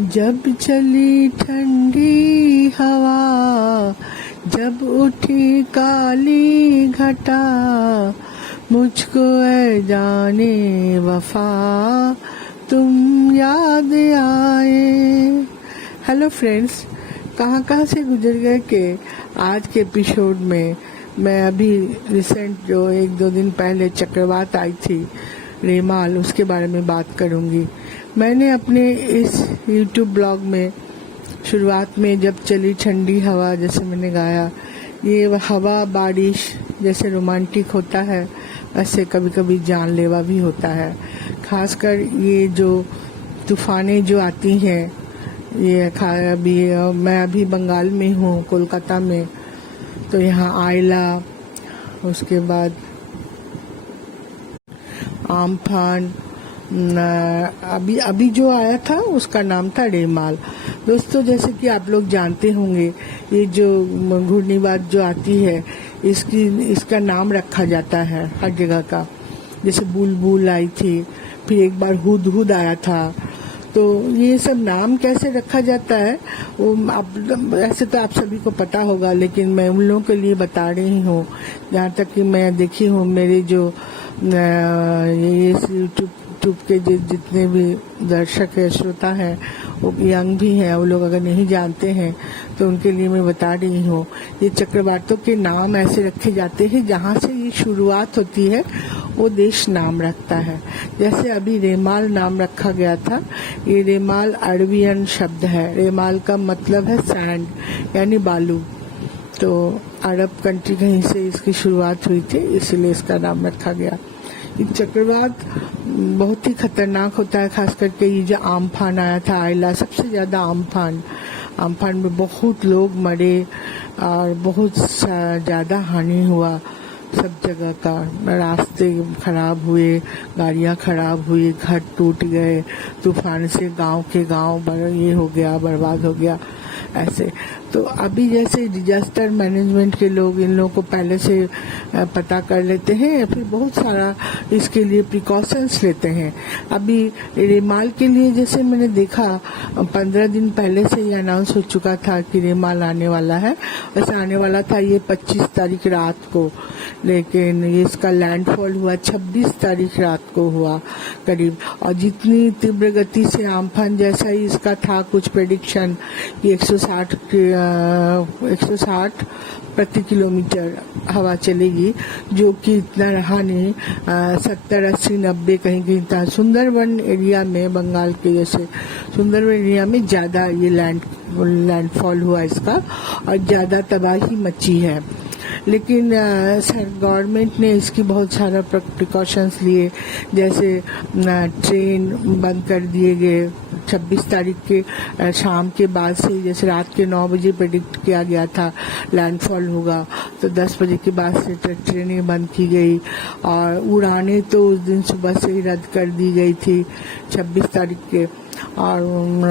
जब चली ठंडी हवा, जब उठी काली घटा, मुझको ऐ जाने वफा तुम याद आए। हेलो फ्रेंड्स, कहाँ कहाँ से गुजर गए के आज के एपिसोड में मैं अभी रिसेंट जो 1-2 दिन पहले चक्रवात आई थी रेमाल, उसके बारे में बात करूंगी। मैंने अपने इस YouTube ब्लॉग में शुरुआत में जब चली ठंडी हवा जैसे मैंने गाया, ये हवा बारिश जैसे रोमांटिक होता है वैसे कभी कभी जानलेवा भी होता है। खासकर ये जो तूफानें जो आती हैं, ये मैं अभी बंगाल में हूँ, कोलकाता में, तो यहाँ आयला, उसके बाद आम्फान, अभी जो आया था उसका नाम था रेमाल। दोस्तों, जैसे कि आप लोग जानते होंगे, ये जो घूर्णिवात जो आती है इसका नाम रखा जाता है हर जगह का। जैसे बुलबुल आई थी, फिर एक बार हुदहुद आया था। तो ये सब नाम कैसे रखा जाता है वो ऐसे तो आप सभी को पता होगा, लेकिन मैं उन लोगों के लिए बता रही हूँ जहाँ तक कि मैं देखी हूँ। मेरे जो ये यूट्यूब के जितने भी दर्शक है, श्रोता हैं, वो यंग भी हैं, वो लोग अगर नहीं जानते हैं तो उनके लिए मैं बता रही हूँ। ये चक्रवातों के नाम ऐसे रखे जाते हैं जहाँ से ये शुरुआत होती है वो देश नाम रखता है। जैसे अभी रेमाल नाम रखा गया था। ये रेमाल अरबियन शब्द है। रेमाल का मतलब है सैंड, यानी बालू। तो अरब कंट्री कहीं से इसकी शुरुआत हुई थी, इसलिए इसका नाम रखा गया। ये चक्रवात बहुत ही खतरनाक होता है, खास करके ये जो आम्फान आया था आयला, सबसे ज्यादा आम्फान में बहुत लोग मरे और बहुत ज्यादा हानि हुआ। सब जगह का रास्ते खराब हुए, गाड़ियां खराब हुई, घर टूट गए, तूफान से गांव के गांव ये हो गया, बर्बाद हो गया। ऐसे तो अभी जैसे डिजास्टर मैनेजमेंट के लोग इन लोगों को पहले से पता कर लेते हैं या फिर बहुत सारा इसके लिए प्रिकॉशंस लेते हैं। अभी रेमाल के लिए जैसे मैंने देखा 15 दिन पहले से ये अनाउंस हो चुका था कि रेमाल आने वाला है। वैसे आने वाला था ये 25 तारीख रात को, लेकिन इसका लैंडफॉल हुआ 26 तारीख रात को हुआ करीब। और जितनी तीव्र गति से आम्फान जैसा ही इसका था कुछ प्रेडिक्शन कि 160 प्रति किलोमीटर हवा चलेगी, जो कि इतना रहा नहीं। 70, 80, 90 कहीं कहीं था। सुंदरवन एरिया में, बंगाल के जैसे सुंदरवन एरिया में ज्यादा ये लैंडफॉल हुआ इसका और ज्यादा तबाही मची है। लेकिन गवर्नमेंट ने इसकी बहुत सारा प्रिकॉशंस लिए, जैसे ट्रेन बंद कर दिए गए 26 तारीख के शाम के बाद से। जैसे रात के 9 बजे प्रेडिक्ट किया गया था लैंडफॉल होगा, तो 10 बजे के बाद से ट्रेनें बंद की गई और उड़ानें तो उस दिन सुबह से ही रद्द कर दी गई थी 26 तारीख के। और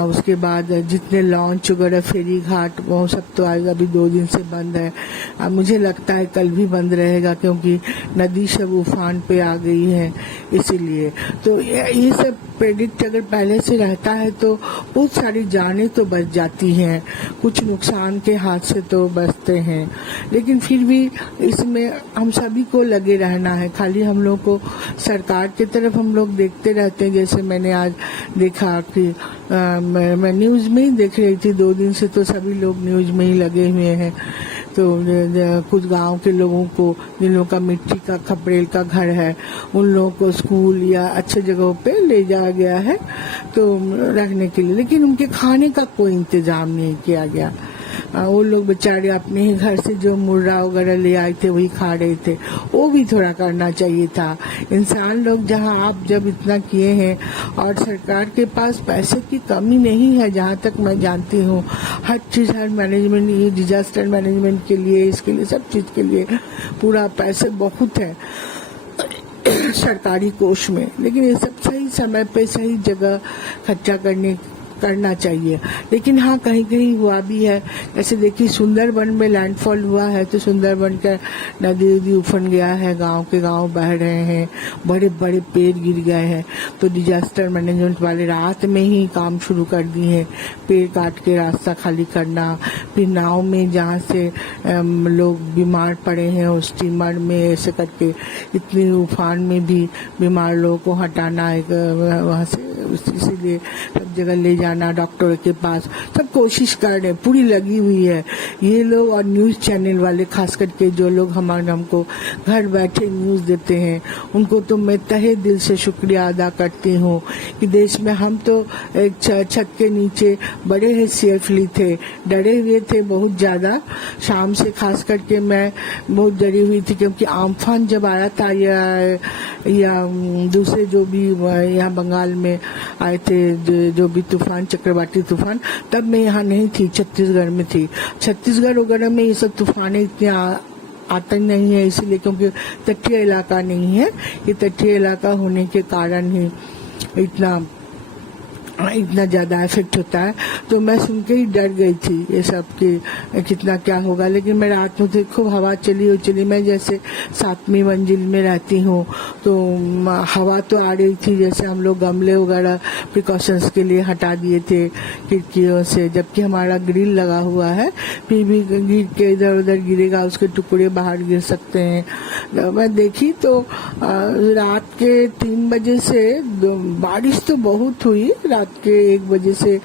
उसके बाद जितने लॉन्च वगैरह, फेरी घाट, वो सब तो आज अभी 2 दिन से बंद है। अब मुझे लगता है कल भी बंद रहेगा, क्योंकि नदी सब उफान पे आ गई है, इसीलिए। तो ये सब प्रेडिक्ट अगर पहले से रहता है तो बहुत सारी जानें तो बच जाती हैं, कुछ नुकसान के हाथ से तो बचते हैं। लेकिन फिर भी इसमें हम सभी को लगे रहना है। खाली हम लोग को सरकार की तरफ हम लोग देखते रहते हैं। जैसे मैंने आज देखा कि मैं न्यूज में ही देख रही थी, 2 दिन से तो सभी लोग न्यूज में ही लगे हुए हैं। तो कुछ गांव के लोगों को, जिन लोगों का मिट्टी का खपरेल का घर है, उन लोगों को स्कूल या अच्छे जगहों पे ले जाया गया है तो रखने के लिए, लेकिन उनके खाने का कोई इंतजाम नहीं किया गया। वो लोग बेचारे अपने ही घर से जो मुर्रा वगैरह ले आए थे वही खा रहे थे। वो भी थोड़ा करना चाहिए था। इंसान लोग जहाँ आप जब इतना किए हैं, और सरकार के पास पैसे की कमी नहीं है जहाँ तक मैं जानती हूँ। हर चीज, हर मैनेजमेंट, ये डिजास्टर मैनेजमेंट के लिए, इसके लिए, सब चीज के लिए पूरा पैसे बहुत है सरकारी कोष में। लेकिन ये सब सही समय पे सही जगह खर्चा करने करना चाहिए। लेकिन हाँ, कहीं कहीं हुआ भी है। जैसे देखिए सुंदरबन में लैंडफॉल हुआ है तो सुंदरबन का नदी उफन गया है, गांव के गांव बह रहे हैं, बड़े बड़े पेड़ गिर गए हैं। तो डिजास्टर मैनेजमेंट वाले रात में ही काम शुरू कर दिए हैं, पेड़ काट के रास्ता खाली करना। फिर नाव में जहाँ से लोग बीमार पड़े हैं उस स्टीमर में ऐसे करके इतनी उफान में भी बीमार लोगों को हटाना, वहाँ से इसीलिए सब जगह ले जाना डॉक्टर के पास, सब कोशिश कर रहे हैं, पूरी लगी हुई है ये लोग। और न्यूज़ चैनल वाले खास करके जो लोग हमको घर बैठे न्यूज़ देते हैं, उनको तो मैं तहे दिल से शुक्रिया अदा करती हूँ कि देश में हम तो एक छत के नीचे बड़े ही सेफली थे, डरे हुए थे बहुत ज़्यादा। शाम से खास करके मैं बहुत डरी हुई थी क्योंकि आम्फान जब आया था या दूसरे जो भी यहाँ बंगाल में आए थे जो भी तूफान, चक्रवाती तूफान, तब मैं यहाँ नहीं थी, छत्तीसगढ़ में थी। छत्तीसगढ़ वगैरह में ये सब तूफानें इतने आता नहीं है, इसीलिए क्योंकि तटीय इलाका नहीं है। ये तटीय इलाका होने के कारण ही इतना ज्यादा इफेक्ट होता है। तो मैं सुन के ही डर गई थी ये सब कि कितना क्या होगा। लेकिन मैं रात में खूब हवा चली। मैं जैसे 7वीं मंजिल में रहती हूँ तो हवा तो आ रही थी, जैसे हम लोग गमले वगैरह प्रिकॉशंस के लिए हटा दिए थे खिड़कियों से, जबकि हमारा ग्रिल लगा हुआ है, फिर भी गिर के इधर उधर गिरेगा, उसके टुकड़े बाहर गिर सकते हैं। मैं देखी तो रात के 3 बजे से बारिश तो बहुत हुई, रात के 1 बजे से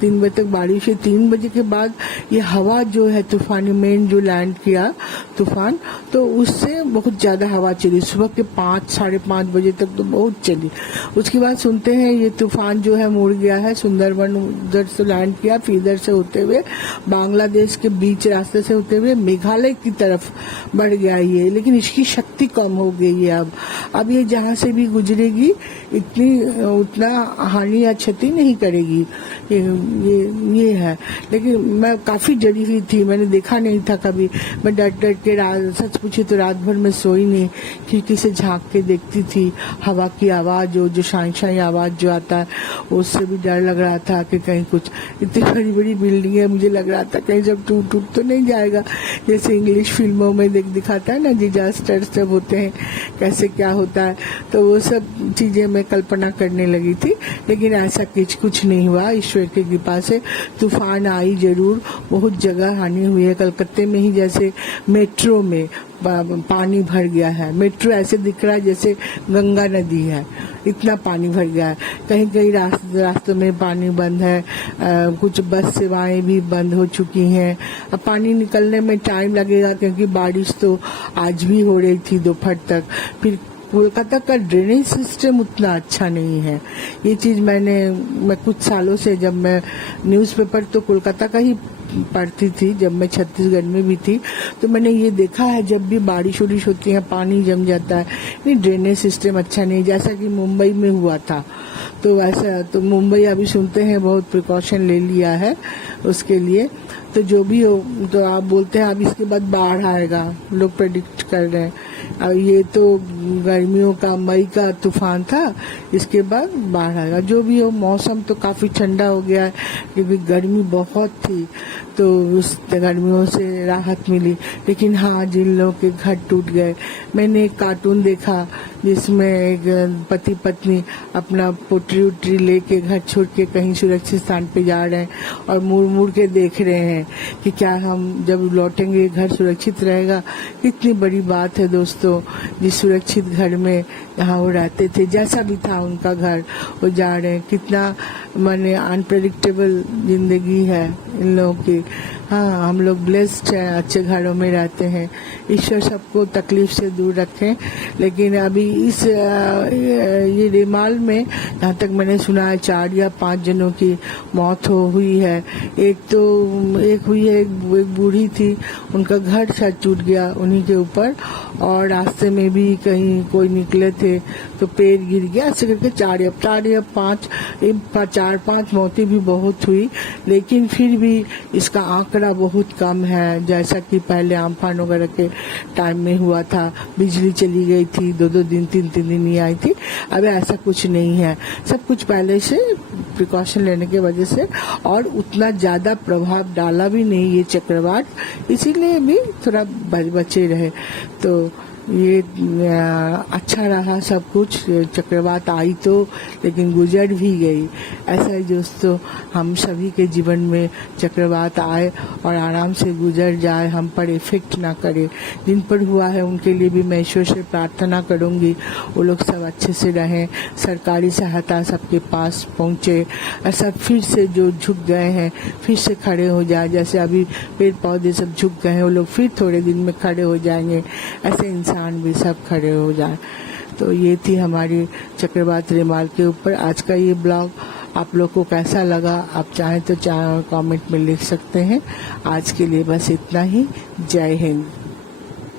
3 बजे तक बारिश है। 3 बजे के बाद ये हवा जो है तूफानी मेन जो लैंड किया तूफान, तो उससे बहुत ज्यादा हवा चली। सुबह के 5 साढ़े 5 बजे तक तो बहुत चली। उसके बाद सुनते हैं ये तूफान जो है मुड़ गया है, सुंदरबन उधर से लैंड किया, फिर इधर से होते हुए बांग्लादेश के बीच रास्ते से होते हुए मेघालय की तरफ बढ़ गया ये। लेकिन इसकी शक्ति कम हो गई है अब ये जहाँ से भी गुजरेगी उतना हानि या क्षति नहीं करेगी। ये है। लेकिन मैं काफी डरी हुई थी, मैंने देखा नहीं था कभी। मैं डर डर के सच पूछे तो रात भर में सोई नहीं, खिड़की से झांक के देखती थी हवा की आवाज, जो शाई आवाज जो आता है उससे भी डर लग रहा था कि कहीं कुछ, इतनी बड़ी बड़ी बिल्डिंग है, मुझे लग रहा था कहीं जब टूट तो नहीं जाएगा, जैसे इंग्लिश फिल्मों में दिखाता है ना डिजास्टर जब होते हैं कैसे क्या होता है। तो वो सब चीजें मैं कल्पना करने लगी थी, लेकिन ऐसा कुछ नहीं हुआ ईश्वर की कृपा से। तूफान आई जरूर, बहुत जगह हानि हुई है। कलकत्ते में ही जैसे मेट्रो में पानी भर गया है, मेट्रो ऐसे दिख रहा है जैसे गंगा नदी है, इतना पानी भर गया है। कहीं कहीं रास्तों में पानी बंद है, कुछ बस सेवाएं भी बंद हो चुकी हैं। अब पानी निकलने में टाइम लगेगा क्योंकि बारिश तो आज भी हो रही थी दोपहर तक। फिर कोलकाता का ड्रेनेज सिस्टम उतना अच्छा नहीं है। ये चीज मैं कुछ सालों से, जब मैं न्यूज़पेपर तो कोलकाता का ही पढ़ती थी, जब मैं छत्तीसगढ़ में भी थी, तो मैंने ये देखा है जब भी बारिश होती है पानी जम जाता है। नहीं, ड्रेनेज सिस्टम अच्छा नहीं, जैसा कि मुंबई में हुआ था। तो वैसा तो मुंबई अभी सुनते हैं बहुत प्रिकॉशन ले लिया है उसके लिए। तो जो भी हो, तो आप बोलते हैं अब इसके बाद बाढ़ आएगा, लोग प्रेडिक्ट कर रहे हैं। अब ये तो गर्मियों का मई का तूफान था, इसके बाद बाढ़ आएगा। जो भी हो, मौसम तो काफी ठंडा हो गया है क्योंकि गर्मी बहुत थी, तो उस गर्मियों से राहत मिली। लेकिन हाँ, जिन लोगों के घर टूट गए, मैंने एक कार्टून देखा जिसमें एक पति पत्नी अपना पोटरी उटरी लेके घर छोड़ के कहीं सुरक्षित स्थान पे जा रहे हैं और मुड़ के देख रहे हैं कि क्या हम जब लौटेंगे घर सुरक्षित रहेगा। कितनी बड़ी बात है दोस्तों, जिस सुरक्षित घर में जहाँ वो रहते थे, जैसा भी था उनका घर, वो जा रहे हैं। कितना माने अनप्रेडिक्टेबल जिंदगी है इन लोगों की। हाँ, हम लोग ब्लेस्ड हैं, अच्छे घरों में रहते हैं। ईश्वर सबको तकलीफ से दूर रखें। लेकिन अभी इस ये रिमाल में जहाँ तक मैंने सुना है 4 या 5 जनों की मौत हुई है। एक हुई है, एक बूढ़ी थी, उनका घर शायद टूट गया उन्हीं के ऊपर, और रास्ते में भी कहीं कोई निकले थे तो पेड़ गिर गया, ऐसे करके 4 या 5 4-5 मौतें भी बहुत हुई, लेकिन फिर भी इसका आंकड़ा बहुत कम है। जैसा कि पहले आम्फान वगैरह के टाइम में हुआ था, बिजली चली गई थी, 2-2 दिन 3-3 दिन नहीं आई थी। अब ऐसा कुछ नहीं है, सब कुछ पहले से प्रिकॉशन लेने की वजह से, और उतना ज्यादा प्रभाव डाला भी नहीं ये चक्रवात, इसीलिए भी थोड़ा बचे रहे। तो ये अच्छा रहा सब कुछ। चक्रवात आई तो, लेकिन गुजर भी गई। ऐसा ही दोस्तों, हम सभी के जीवन में चक्रवात आए और आराम से गुजर जाए, हम पर इफेक्ट ना करे। जिन पर हुआ है उनके लिए भी मैं ईश्वर से प्रार्थना करूंगी वो लोग सब अच्छे से रहें, सरकारी सहायता सबके पास पहुंचे, और सब फिर से जो झुक गए हैं फिर से खड़े हो जाए। जैसे अभी पेड़ पौधे सब झुक गए हैं, वो लोग फिर थोड़े दिन में खड़े हो जाएंगे, ऐसे इंसान भी सब खड़े हो जाए। तो ये थी हमारी चक्रवात रिमाल के ऊपर आज का ये ब्लॉग। आप लोग को कैसा लगा, आप चाहें तो कमेंट में लिख सकते हैं। आज के लिए बस इतना ही। जय हिंद।